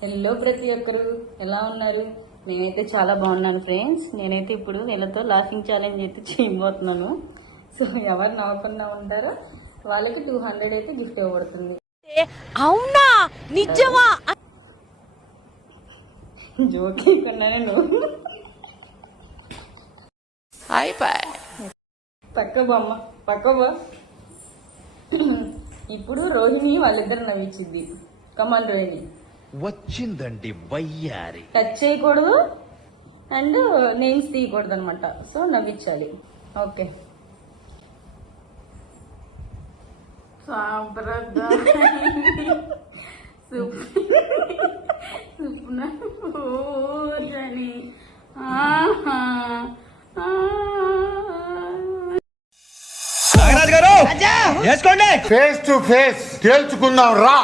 Hello ప్రతి ఒక్కరు ఎలా ఉన్నారు? నేనైతే చాలా బాగున్నాను ఫ్రెండ్స్. నేనైతే ఇప్పుడు వీళ్ళతో లాఫింగ్ ఛాలెంజ్ అయితే చేయబోతున్నాను. సో ఎవరు నవ్వకుండా ఉంటారో వాళ్ళకి 200 అయితే గిఫ్ట్ ఇవ్వబడుతుంది. అవునా నిజమా? జోక్ అయిపోయినాను నువ్వు. పక్క బొమ్మ పక్క బా. ఇప్పుడు రోహిణి వాళ్ళిద్దరు నవ్వించింది. కమాన్ రోహిణి. వచ్చిందండి వయ్యారి. టచ్ చేయకూడదు అండ్ నేమ్స్ తీయకూడదు అనమాట. సో నవ్వించాలి. ఓకే. నాగరాజు గారు వేసుకోండి. ఫేస్ టు ఫేస్ తేల్చుకుందాం రా.